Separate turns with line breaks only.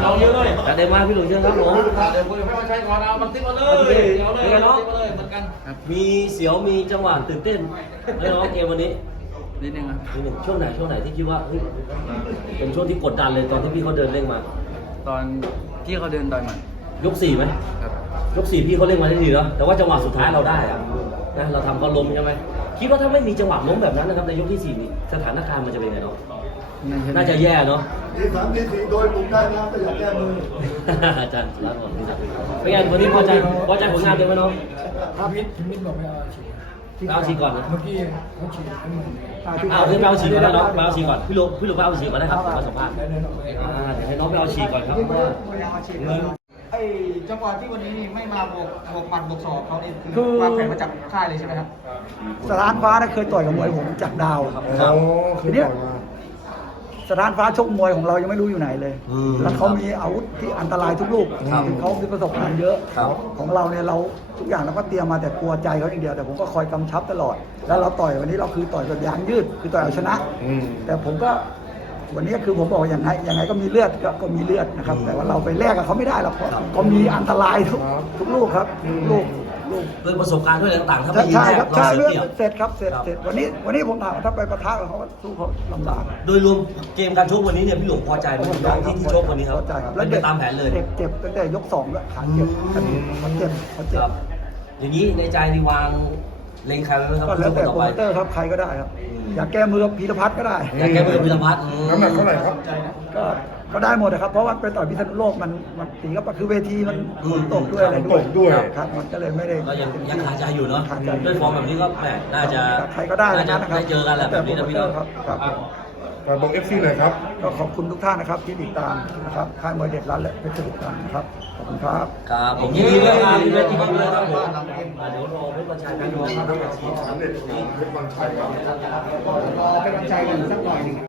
น้องเยอะเลย
แต่เดมาพี่หลุยเชิญครับผม
เดี๋ยวคุยกับแม่วันชัยก่อนเอาบังติ๊กมาเลยเอาเลยเอาเลยเหมือนกัน
มีเสียวมีจังหวะตื่นเต้นไม่น้องเกมวันนี้
นิดนึงครับ
นิดหนึ่งช่วงไหนที่คิดว่าเฮ้ยเป็นช่วงที่กดดันเลยตอนที่พี่เขาเดินเร่งมา
ตอนที่เขาเดินต่อยหมัด
ยก 4ไหม
ครับ
ยก 4พี่เขาเร่งมาได้ดีแล้วแต่ว่าจังหวะสุดท้ายเราได้อะนะเราทำเขาล้มใช่ไหมคิดว่าถ้าไม่มีจังหวะล้มแบบนั้นนะครับในยกที่4นี่สถานการณ์มันจะเป็นไงเนาะน่าจะแย่เนาะ
ที่3ที่4โดยผมได้นะก็อยากแก้มือ
อาจารย์สุรัตน์บอกนี่ครับเป็นไงวันนี้พอใจผลงานเต็มไหมน้อง
มิดบอกไม่เอาฉีด
เอาฉีดก่อนนะ
เมื่อกี้เขาฉีดให้มัน
เอาขึ้นไปเอาฉีดก่อนนะน้องไปเอาฉีดก่อนพี่หลุยไปเอาฉีดก่อนนะครับมาสัมภาษณ์
เดินออกไป
เดี๋ยวให้น้องไปเอาฉีดก่อนครับเพราะว่าเงิน
ไอ้จังหวะที่วันนี้ไม่มาบวกหมัดบวกศอกเขานี่คือวางแผนมาจากค่ายเลยใช่ไหมครับ
สถานฟ้าเนี่ยเคยต่อยกับมวยผมจากดาว
ครับ
ทีเนี้ยสถานฟ้าชกมวยของเรายังไม่รู้อยู่ไหนเลย แล้วเขามีอาวุธที่อันตรายทุกลูก
ครับ
คือเขามีประสบการณ์เยอะ
ครับ
ของเราเนี่ยเราทุกอย่างเราก็เตรียมมาแต่กลัวใจเขาอย่างเดียวแต่ผมก็คอยกำชับตลอด แล้วเราต่อยวันนี้เราคือต่อยแบบยางยืดคือต่อยเอาชนะ แต่ผมก็วันนี้คือผมบอกว่ายังไงก็มีเลือดก็มีเลือดนะครับแต่ว่าเราไปแลกกับเขาไม่ได้หรอกเพราะเขามีอันตรายทุกลูกครับลูก
ด้วยประสบการณ์ด้วยอะไรต่างๆถ้าไม่ยิง
ใช่
แร
ครั
ก
บ
เรา
ใช่
เสีย
เรื่อง
เปรียบ
เสร็จครับเสร็จ
ครับ
เสร็จวันนี้ผมถามว่าถ้าไปปะทะกับเขาก็สู้เขาลำบาก
โดยรวมเกมการชกวันนี้เนี่ยพี่หลวงพอใจไหมน้องที่ชกวันนี้ครับ
เข้าใจครับ
เป็นไปตามแผนเลย
เจ็บตั้งแต่ยก2แล้วขาเจ็บเขาเจ็บ
ครับอย่างนี้ในใจดีวางเล็งใครไว้ไหมครับ
ก็แล้วแต่
ต่อ
โปร
ไป
โมเตอร์ครับใครก็ได้ครับ อยากแก้มือกับพีรพัฒน์ก็ได้
อยากแก้มือพิรพัฒน์
น้ำหนักเท่าไหร่ครับ
ก็ได้หมดนะครับเพราะว่าไปต่อยพิษณุโลกมันตีก็คือเวทีมันฝนตกด้วยอะไรด้วย
ตกด้วย
ครับมันก็เลยไม่ได้
ก็ยังคาใจอยู่เนาะ
คาใจ
ด้วยฟอร์มแบบนี้ก็แหมน่าจะ
ใครก็ได้
น่าจะ
นะครับ
ได้เจอกันแหละแบบนี้นะพี่เนาะ
ครับครับ
ฝากบอก FC หน่อยครับ
ก็ขอบคุณทุกท่านนะครับที่ติดตามนะครับค่ายมวยเด็ดรันและเพชรบุรีนะครับ ขอบคุณครับ
ครับผมยินดีด้วยครับพี่เวทีด้วยครับผมเดี๋ยวรอเพชรประชาชนนะครับ
สำเร็จเพชรวังชัยครับ
รอเป็นกำลังใจกันสักหน่อยหนึ่ง